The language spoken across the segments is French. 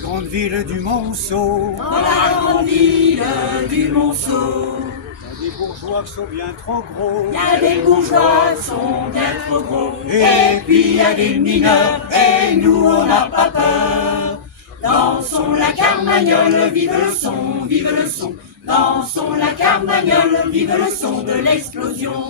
grande ville du Monceau. Dans la grande ville du Monceau. Il y a des bourgeois qui sont bien trop gros. Il y a des bourgeois qui sont bien trop gros. Et puis il y a des mineurs, et nous on n'a pas peur. Dansons la carmagnole, vive le son, vive le son. Dansons la carmagnole, vive le son de l'explosion.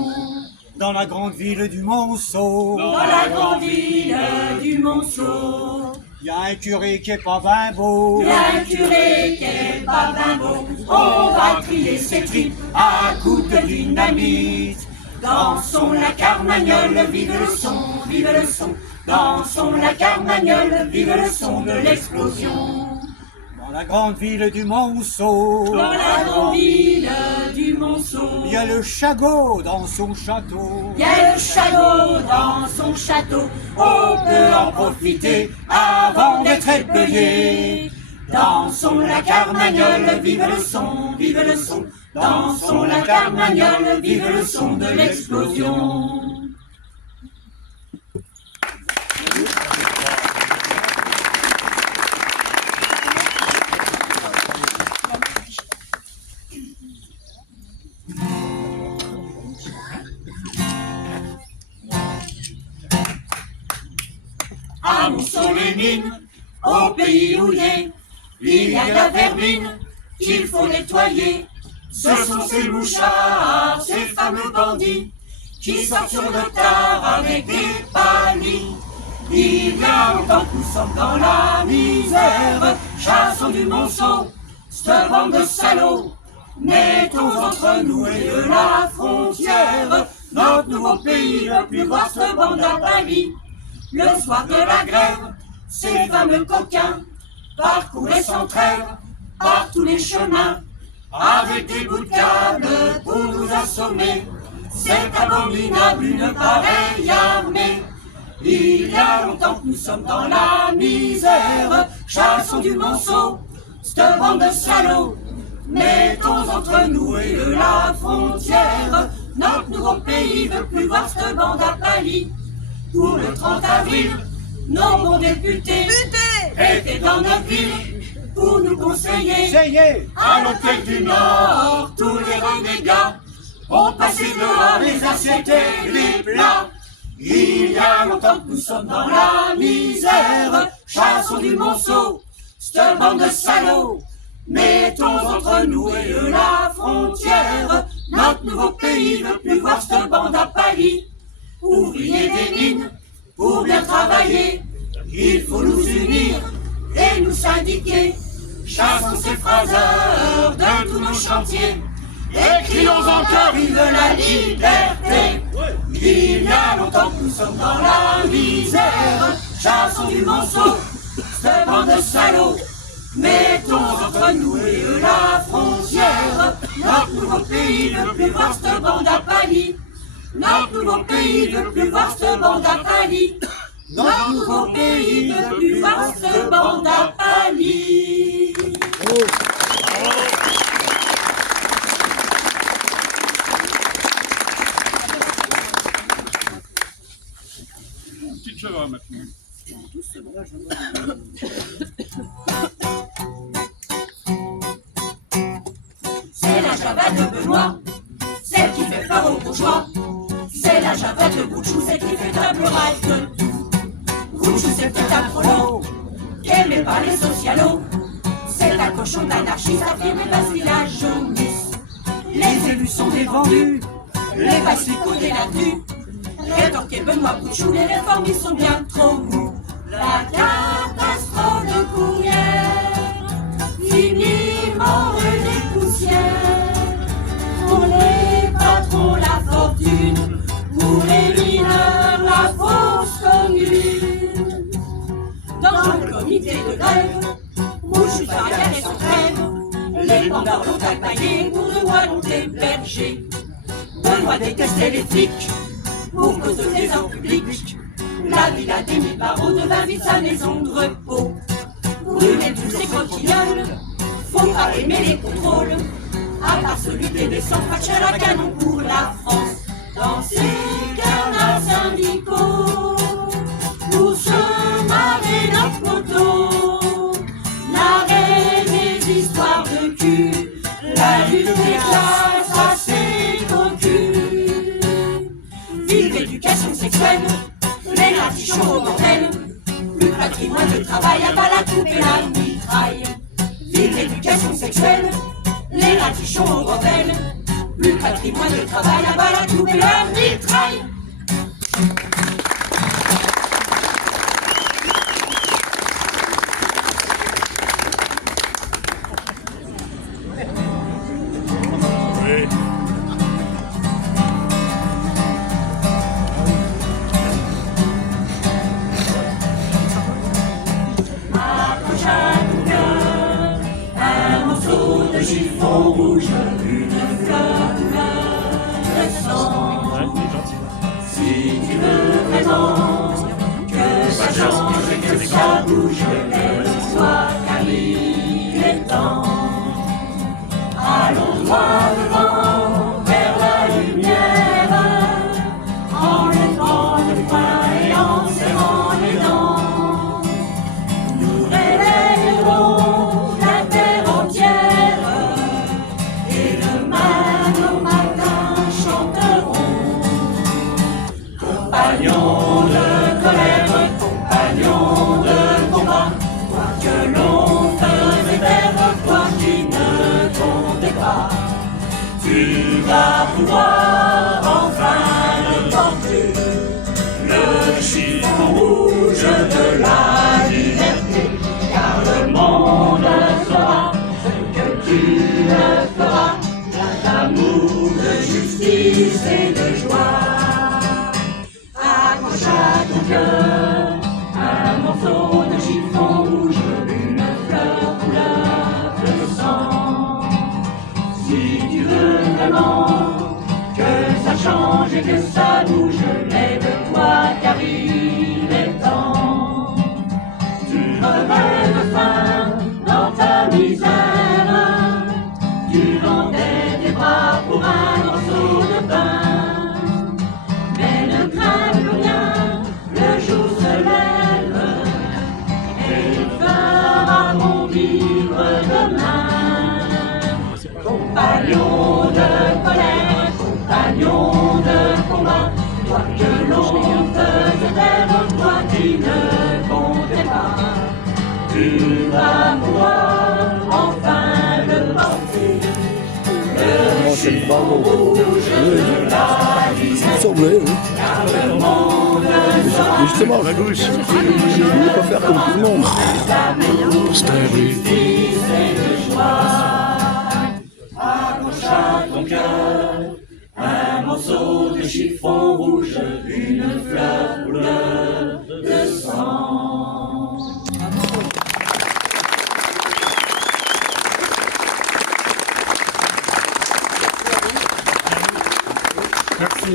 Dans la grande ville du Monceau. Dans la grande ville du Monceau. Il y a un curé qui est pas ben beau. Il y a un curé qui est pas ben beau. On va crier ses tripes à coups de dynamite. Dansons la carmagnole, vive le son, vive le son. Dansons la carmagnole, vive le son de l'explosion. Dans la grande ville du Monceau. Dans la grande ville du Monceau. Il y a le chagot dans son château. Il y a le chagot dans son château. On peut en profiter avant d'être épeuillé. Dansons la carmagnole, vive le son, vive le son. Dansons la carmagnole, vive le son de l'explosion. À Monceau-les-Mines, au pays houillé, il y a de la vermine qu'il faut nettoyer. Ce sont ces mouchards, ces fameux bandits, qui sortent sur le tard avec des paniers. Il y a longtemps que nous sommes dans la misère, chassons du Monceau, cette bande de salauds. Mettons entre nous et eux la frontière, notre nouveau pays ne plus voir cette bande à Paris. Le soir de la grève, ces fameux coquins parcouraient sans trêve par tous les chemins avec des bouts de câble pour nous assommer. C'est abominable une pareille armée. Il y a longtemps que nous sommes dans la misère, chassons du Monceau, cette bande de salauds. Mettons entre nous et eux la frontière, notre nouveau pays veut plus voir cette bande à Paris. Pour le 30 avril, nos bons députés étaient dans notre ville pour nous conseiller. À l'hôtel du Nord, tous les renégats ont passé dehors les assiettes et les plats. Il y a longtemps que nous sommes dans la misère, chassons du Monceau, cette bande de salauds. Mettons entre nous et eux la frontière, notre nouveau pays veut plus voir cette bande à Paris. Ouvriers des mines, pour bien travailler, il faut nous unir et nous syndiquer. Chassons ces phraseurs de tous nos chantiers et crions encore vive la liberté. Il y a longtemps que nous sommes dans la misère, chassons du Monceau, cette bande de salauds. Mettons entre nous et eux la frontière, notre nouveau pays ne veut plus voir cette bande à Paris. Notre nouveau pays ne veut plus voir cette bande à Paris. Notre nouveau pays ne veut plus voir cette bande à Paris. Petite cheveux maintenant. C'est la Java de Benoît, celle qui fait peur aux bourgeois. C'est la Java de Bouchou, celle qui fait table rase de tout. Bouchou, c'est peut-être un prolo, aimé par les socialos. C'est un cochon d'anarchiste, affirmé par village jaunisse. Les élus sont des vendus, les bassicots des latus. Rétorqué Benoît Bouchou, les réformistes sont bien trop mous. La catastrophe de Courrières finit mort des poussières. Pour les patrons, la fortune, pour les mineurs, la fausse commune. Dans le comité de grève, Bouchou Farial et son trêve, les bandards l'ont accompagné pour de wallons hébergés. Benoît détestait les flics pour cause de désordre public. La villa des 1000 barreaux devint vite sa maison de repos. Brûler tous ces coquignoles, faut pas aimer les contrôles. À part celui des décents, pas de chair à canon pour la France. Dans ces carnats syndicaux, pour se marrer notre poteau, sexuelle, les ratichons au bordel, plus patrimoine de travail, à bas la coupe et la mitraille. Vive l'éducation sexuelle, les ratichons au bordel, plus patrimoine de travail, à bas la coupe et la mitraille. Accroche à ton cœur un morceau de chiffon rouge, une fleur couleur de sang. Si tu veux vraiment que ça change et que ça bouge, lève-toi car il est temps. Allons droit devant vers la lumière, en levant le poing et en serrant les dents. Nous réveillerons la terre entière et demain nos matins chanteront. Compagnons de colère, compagnons de combat, quoi que l'on faisait taire, toi qui ne comptais pas, tu vas pouvoir enfin le porter, le chiffon rouge de la liberté, car le monde sera ce que tu le feras, plein d'amour, de justice et de joie. Accroche à ton cœur un morceau de chiffon rouge, une fleur couleur de sang. Si tu veux vraiment que ça change et que ça bouge, lève-toi car il est temps. Tu revêtes faim dans ta misère, tu vendais tes bras pour un morceau de pain. Mais ne crains plus rien, le jour se lève et il fera bon vivre demain. Compagnons de colère, compagnons de combat, quoi que l'on faisait taire, toi qui ne comptais pas, tu vas pouvoir enfin le porter, le chiffon rouge de la liberté, car le monde sera Justement, la gauche, je ne veux pas faire comme tout le monde. justice et de joie. Accroche à ton cœur un morceau de chiffon rouge, une fleur couleur de sang. Merci.